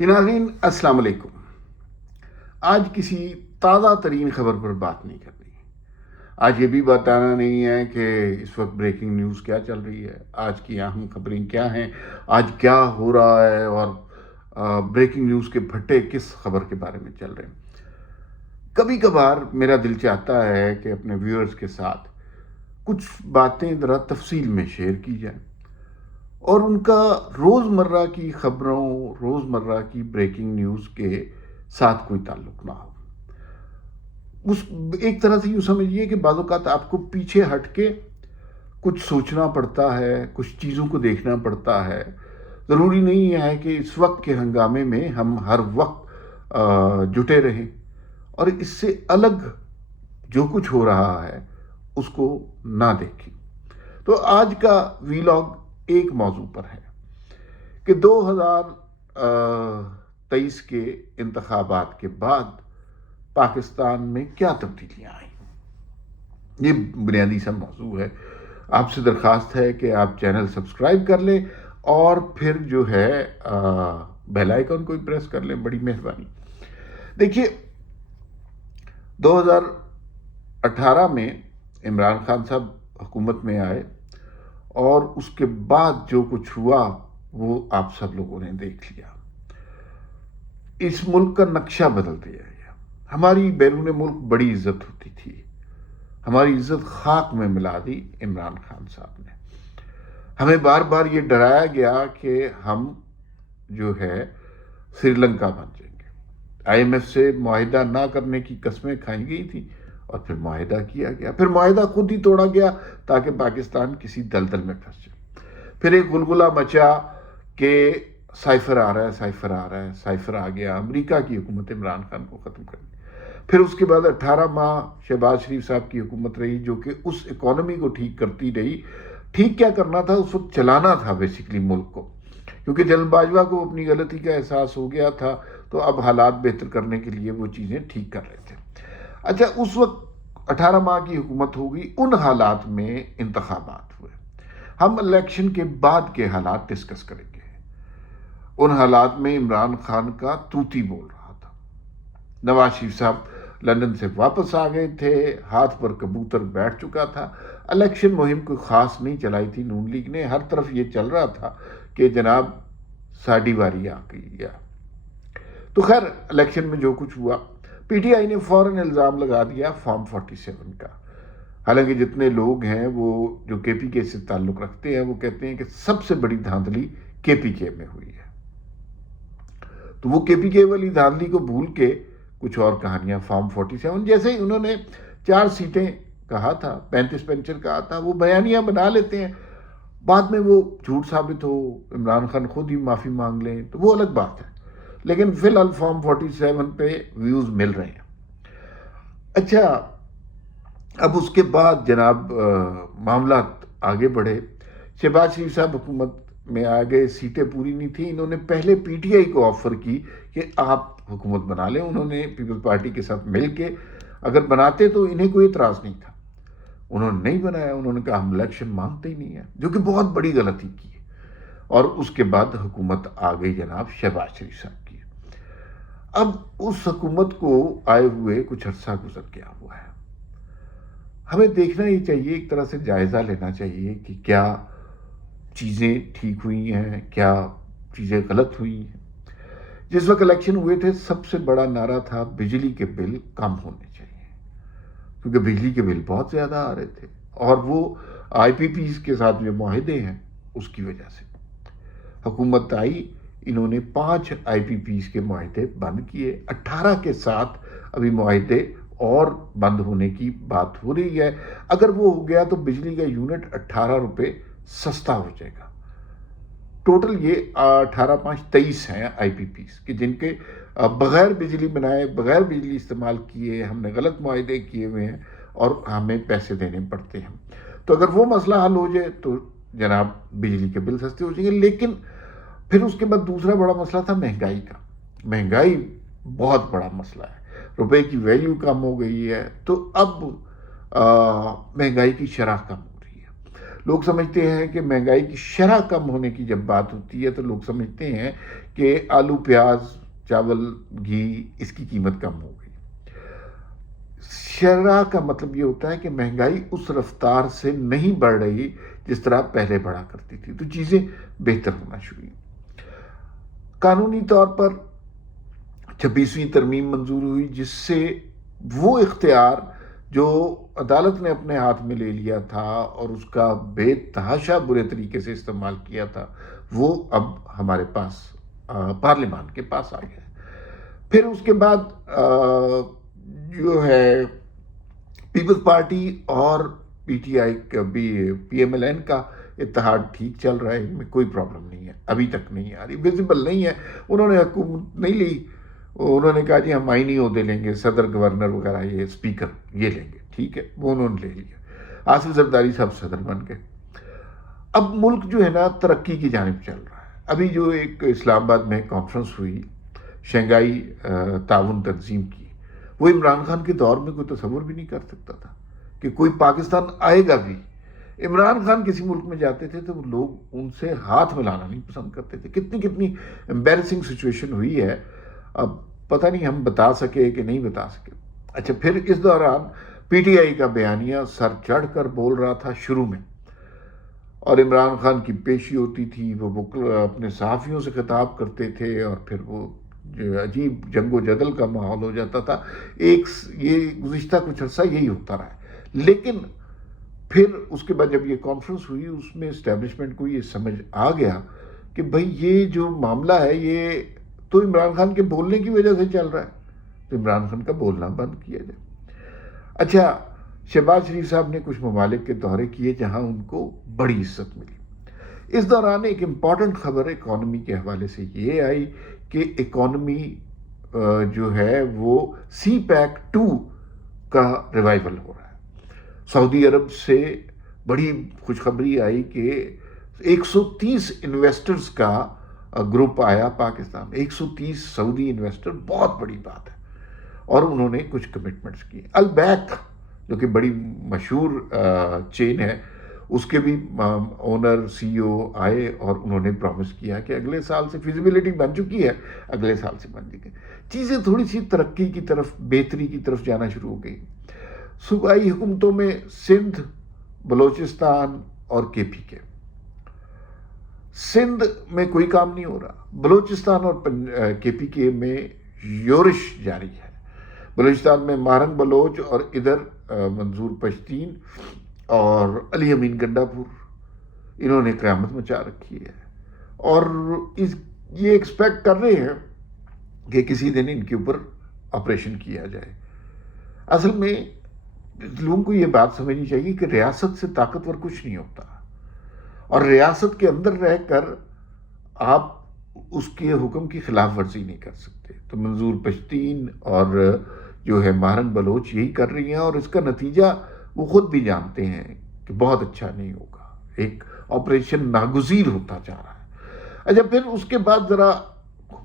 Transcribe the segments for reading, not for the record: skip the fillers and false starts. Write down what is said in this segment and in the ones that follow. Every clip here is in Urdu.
ناظرین السلام علیکم۔ آج کسی تازہ ترین خبر پر بات نہیں کرنی۔ آج یہ بھی بتانا نہیں ہے کہ اس وقت بریکنگ نیوز کیا چل رہی ہے، آج کی اہم خبریں کیا ہیں، آج کیا ہو رہا ہے، اور بریکنگ نیوز کے پھٹے کس خبر کے بارے میں چل رہے ہیں۔ کبھی کبھار میرا دل چاہتا ہے کہ اپنے ویورز کے ساتھ کچھ باتیں ذرا تفصیل میں شیئر کی جائیں اور ان کا روزمرہ کی خبروں، روزمرہ کی بریکنگ نیوز کے ساتھ کوئی تعلق نہ ہو۔ اس ایک طرح سے یوں سمجھیے کہ بعض اوقات آپ کو پیچھے ہٹ کے کچھ سوچنا پڑتا ہے، کچھ چیزوں کو دیکھنا پڑتا ہے۔ ضروری نہیں ہے کہ اس وقت کے ہنگامے میں ہم ہر وقت جٹے رہیں اور اس سے الگ جو کچھ ہو رہا ہے اس کو نہ دیکھیں۔ تو آج کا ویلاگ ایک موضوع پر ہے کہ 2023 کے انتخابات کے بعد پاکستان میں کیا تبدیلیاں آئیں۔ یہ بنیادی سا موضوع ہے۔ آپ سے درخواست ہے کہ آپ چینل سبسکرائب کر لیں اور پھر جو ہے بیل آئیکن کو پریس کر لیں، بڑی مہربانی۔ دیکھیے 2018 میں عمران خان صاحب حکومت میں آئے اور اس کے بعد جو کچھ ہوا وہ آپ سب لوگوں نے دیکھ لیا۔ اس ملک کا نقشہ بدل دیا گیا۔ ہماری بیرون ملک بڑی عزت ہوتی تھی، ہماری عزت خاک میں ملا دی عمران خان صاحب نے۔ ہمیں بار بار یہ ڈرایا گیا کہ ہم جو ہے سری لنکا بن جائیں گے۔ آئی ایم ایف سے معاہدہ نہ کرنے کی قسمیں کھائی گئی تھی اور پھر معاہدہ کیا گیا، پھر معاہدہ خود ہی توڑا گیا تاکہ پاکستان کسی دلدل میں پھنس جائے۔ پھر ایک غلغلہ مچا کہ سائفر آ رہا ہے، سائفر آ رہا ہے، سائفر آ گیا، امریکہ کی حکومت عمران خان کو ختم کرنے۔ پھر اس کے بعد 18 ماہ شہباز شریف صاحب کی حکومت رہی جو کہ اس اکانومی کو ٹھیک کرتی رہی۔ ٹھیک کیا کرنا تھا؟ اس وقت چلانا تھا بیسیکلی ملک کو، کیونکہ جنرل باجوہ کو اپنی غلطی کا احساس ہو گیا تھا، تو اب حالات بہتر کرنے کے لیے وہ چیزیں ٹھیک کر رہے تھے۔ اچھا، اس وقت 18 ماہ کی حکومت ہو گئی، ان حالات میں انتخابات ہوئے۔ ہم الیکشن کے بعد کے حالات ڈسکس کریں گے۔ ان حالات میں عمران خان کا توتی بول رہا تھا، نواز شریف صاحب لندن سے واپس آ گئے تھے، ہاتھ پر کبوتر بیٹھ چکا تھا۔ الیکشن مہم کوئی خاص نہیں چلائی تھی نون لیگ نے، ہر طرف یہ چل رہا تھا کہ جناب ساڈی واری آ گئی ہے۔ تو خیر الیکشن میں جو کچھ ہوا، پی ٹی آئی نے فوراً الزام لگا دیا فارم 47 کا۔ حالانکہ جتنے لوگ ہیں وہ جو کے پی کے سے تعلق رکھتے ہیں وہ کہتے ہیں کہ سب سے بڑی دھاندلی کے پی کے میں ہوئی ہے۔ تو وہ کے پی کے والی دھاندلی کو بھول کے کچھ اور کہانیاں، فارم 47 جیسے ہی انہوں نے 4 سیٹیں کہا تھا، 35 پینچر کہا تھا، وہ بیانیاں بنا لیتے ہیں، بعد میں وہ جھوٹ ثابت ہو، عمران خان خود ہی معافی مانگ لیں تو وہ الگ بات ہے، لیکن فی الحال فارم 47 پہ ویوز مل رہے ہیں۔ اچھا، اب اس کے بعد جناب معاملات آگے بڑھے۔ شہباز شریف صاحب حکومت میں آ گئے، سیٹیں پوری نہیں تھیں، انہوں نے پہلے پی ٹی آئی کو آفر کی کہ آپ حکومت بنا لیں۔ انہوں نے پیپلز پارٹی کے ساتھ مل کے اگر بناتے تو انہیں کوئی اعتراض نہیں تھا، انہوں نے نہیں بنایا، انہوں نے کہا ہم الیکشن مانگتے ہی نہیں ہیں، جو کہ بہت بڑی غلطی کی۔ اور اس کے بعد حکومت آ گئی جناب شہباز شریف صاحب کی۔ اب اس حکومت کو آئے ہوئے کچھ عرصہ گزر گیا ہوا ہے۔ ہمیں دیکھنا ہی چاہیے، ایک طرح سے جائزہ لینا چاہیے کہ کیا چیزیں ٹھیک ہوئی ہیں، کیا چیزیں غلط ہوئی ہیں۔ جس وقت الیکشن ہوئے تھے سب سے بڑا نعرہ تھا بجلی کے بل کم ہونے چاہیے، کیونکہ بجلی کے بل بہت زیادہ آ رہے تھے، اور وہ آئی پی پیز کے ساتھ جو معاہدے ہیں اس کی وجہ سے حکومت آئی، انہوں نے 5 آئی پی پیز کے معاہدے بند کیے، 18 کے ساتھ ابھی معاہدے اور بند ہونے کی بات ہو رہی ہے۔ اگر وہ ہو گیا تو بجلی کا یونٹ 18 روپے سستا ہو جائے گا۔ ٹوٹل یہ 18×5 = 23 ہیں آئی پی پیز کہ جن کے بغیر بجلی بنائے، بغیر بجلی استعمال کیے ہم نے غلط معاہدے کیے ہوئے ہیں اور ہمیں پیسے دینے پڑتے ہیں۔ تو اگر وہ مسئلہ حل ہو جائے تو جناب بجلی کے بل سستے ہو جائیں گے۔ لیکن پھر اس کے بعد دوسرا بڑا مسئلہ تھا مہنگائی کا۔ مہنگائی بہت بڑا مسئلہ ہے، روپے کی ویلیو کم ہو گئی ہے، تو اب مہنگائی کی شرح کم ہو رہی ہے۔ لوگ سمجھتے ہیں کہ مہنگائی کی شرح کم ہونے کی جب بات ہوتی ہے تو لوگ سمجھتے ہیں کہ آلو پیاز چاول گھی اس کی قیمت کم ہو گئی. شرح کا مطلب یہ ہوتا ہے کہ مہنگائی اس رفتار سے نہیں بڑھ رہی جس طرح پہلے بڑھا کرتی تھی، تو چیزیں بہتر ہونا شروع ہوئی. قانونی طور پر 26ویں ترمیم منظور ہوئی، جس سے وہ اختیار جو عدالت نے اپنے ہاتھ میں لے لیا تھا اور اس کا بے تحاشا برے طریقے سے استعمال کیا تھا، وہ اب ہمارے پاس پارلیمان کے پاس آ گیا. پھر اس کے بعد جو ہے پیپلز پارٹی اور پی ٹی آئی کا بھی پی ایم ایل این کا اتحاد ٹھیک چل رہا ہے، ان میں کوئی پرابلم نہیں ہے، ابھی تک نہیں آ رہی، ویزیبل نہیں ہے. انہوں نے حکومت نہیں لی، انہوں نے کہا جی ہم آئینی عہدے لیں گے، صدر گورنر وغیرہ یہ اسپیکر یہ لیں گے، ٹھیک ہے، وہ انہوں نے لے لیا. آصف زرداری صاحب صدر بن گئے. اب ملک جو ہے نا ترقی کی جانب چل رہا ہے. ابھی جو ایک اسلام آباد میں کانفرنس ہوئی شنگھائی تعاون تنظیم کی، وہ عمران خان کے دور میں کوئی تصور بھی نہیں کر سکتا تھا کہ کوئی پاکستان آئے گا بھی. عمران خان کسی ملک میں جاتے تھے تو لوگ ان سے ہاتھ ملانا نہیں پسند کرتے تھے. کتنی امبیرسنگ سچویشن ہوئی ہے، اب پتہ نہیں ہم بتا سکے کہ نہیں بتا سکے. اچھا، پھر اس دوران پی ٹی آئی کا بیانیہ سر چڑھ کر بول رہا تھا شروع میں، اور عمران خان کی پیشی ہوتی تھی، وہ اپنے صحافیوں سے خطاب کرتے تھے اور پھر وہ جو عجیب جنگ و جدل کا ماحول ہو جاتا تھا. یہ گزشتہ کچھ عرصہ یہی ہوتا رہا ہے. لیکن پھر اس کے بعد جب یہ کانفرنس ہوئی، اس میں اسٹیبلشمنٹ کو یہ سمجھ آ گیا کہ بھائی یہ جو معاملہ ہے یہ تو عمران خان کے بولنے کی وجہ سے چل رہا ہے، تو عمران خان کا بولنا بند کیا جائے. اچھا، شہباز شریف صاحب نے کچھ ممالک کے دورے کیے جہاں ان کو بڑی عزت ملی. اس دوران ایک امپورٹنٹ خبر اکانومی کے حوالے سے یہ آئی کہ اکانومی جو ہے وہ سی پیک 2 کا ریوائول ہو رہا ہے. سعودی عرب سے بڑی خوشخبری آئی کہ 130 انویسٹرز کا گروپ آیا پاکستان. 130 سعودی انویسٹر بہت بڑی بات ہے، اور انہوں نے کچھ کمٹمنٹس کیے. البیک جو کہ بڑی مشہور چین ہے، اس کے بھی اونر سی او آئے اور انہوں نے پرومس کیا کہ اگلے سال سے فیزیبلٹی بن چکی ہے، اگلے سال سے بن جائے گی. چیزیں تھوڑی سی ترقی کی طرف، بہتری کی طرف جانا شروع ہو گئی. صوبائی حکومتوں میں سندھ، بلوچستان اور کے پی کے. سندھ میں کوئی کام نہیں ہو رہا، بلوچستان اور کے پی کے میں یورش جاری ہے. بلوچستان میں مہرنگ بلوچ اور ادھر منظور پشتین اور علی امین گنڈا پور، انہوں نے قیامت مچا رکھی ہے، اور یہ ایکسپیکٹ کر رہے ہیں کہ کسی دن ان کے اوپر آپریشن کیا جائے. اصل میں لوگوں کو یہ بات سمجھنی چاہیے کہ ریاست سے طاقتور کچھ نہیں ہوتا، اور ریاست کے اندر رہ کر آپ اس کے حکم کی خلاف ورزی نہیں کر سکتے. تو منظور پشتین اور جو ہے مہرنگ بلوچ یہی کر رہی ہیں، اور اس کا نتیجہ وہ خود بھی جانتے ہیں کہ بہت اچھا نہیں ہوگا. ایک آپریشن ناگزیر ہوتا جا رہا ہے. اچھا، پھر اس کے بعد ذرا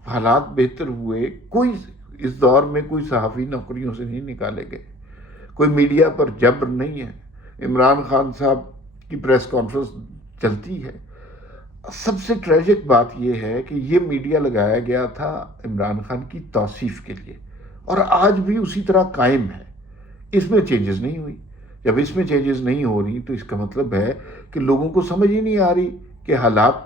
حالات بہتر ہوئے. کوئی اس دور میں کوئی صحافی نوکریوں سے نہیں نکالے گئے، کوئی میڈیا پر جبر نہیں ہے. عمران خان صاحب کی پریس کانفرنس چلتی ہے. سب سے ٹریجک بات یہ ہے کہ یہ میڈیا لگایا گیا تھا عمران خان کی توصیف کے لیے، اور آج بھی اسی طرح قائم ہے. اس میں چینجز نہیں ہوئی. جب اس میں چینجز نہیں ہو رہی تو اس کا مطلب ہے کہ لوگوں کو سمجھ ہی نہیں آ رہی کہ حالات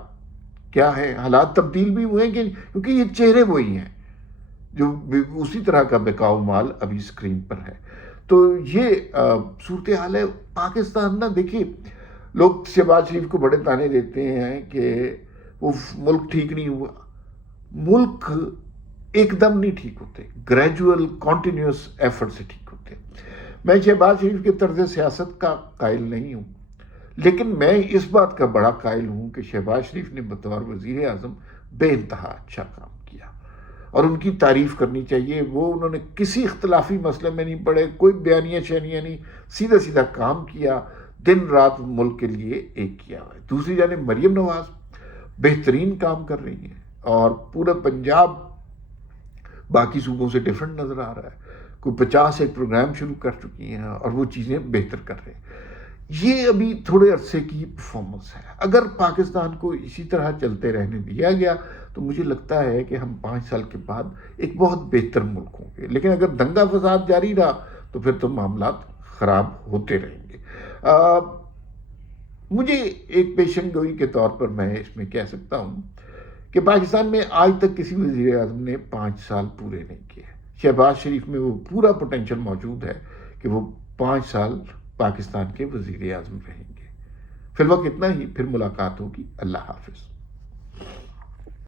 کیا ہے. حالات تبدیل بھی ہوئے ہیں کیونکہ یہ چہرے وہی ہیں جو اسی طرح کا بکاؤ مال ابھی اسکرین پر ہے. تو یہ صورتحال ہے پاکستان نا. دیکھیے، لوگ شہباز شریف کو بڑے تانے دیتے ہیں کہ وہ ملک ٹھیک نہیں ہوا. ملک ایک دم نہیں ٹھیک ہوتے، گریجول کنٹینیوس ایفرٹ سے ٹھیک ہوتے. میں شہباز شریف کے طرز سیاست کا قائل نہیں ہوں، لیکن میں اس بات کا بڑا قائل ہوں کہ شہباز شریف نے بطور وزیر اعظم بے انتہا اچھا کام کیا، اور ان کی تعریف کرنی چاہیے. وہ انہوں نے کسی اختلافی مسئلے میں نہیں پڑے، کوئی بیانیہ شینیہ نہیں، سیدھا سیدھا کام کیا، دن رات ملک کے لیے ایک کیا ہوا ہے. دوسری جانب مریم نواز بہترین کام کر رہی ہیں، اور پورا پنجاب باقی صوبوں سے ڈیفرنٹ نظر آ رہا ہے. کوئی 50 ایک پروگرام شروع کر چکی ہیں اور وہ چیزیں بہتر کر رہے ہیں. یہ ابھی تھوڑے عرصے کی پرفارمنس ہے. اگر پاکستان کو اسی طرح چلتے رہنے دیا گیا تو مجھے لگتا ہے کہ ہم 5 سال کے بعد ایک بہت بہتر ملک ہوں گے. لیکن اگر دنگا فساد جاری رہا تو پھر تو معاملات خراب ہوتے رہیں گے. مجھے ایک پیشن گوئی کے طور پر میں اس میں کہہ سکتا ہوں کہ پاکستان میں آج تک کسی وزیر اعظم نے 5 سال پورے نہیں کیے. شہباز شریف میں وہ پورا پوٹینشل موجود ہے کہ وہ 5 سال پاکستان کے وزیر اعظم رہیں گے. فی الوقت اتنا ہی. پھر ملاقات ہوگی. اللہ حافظ.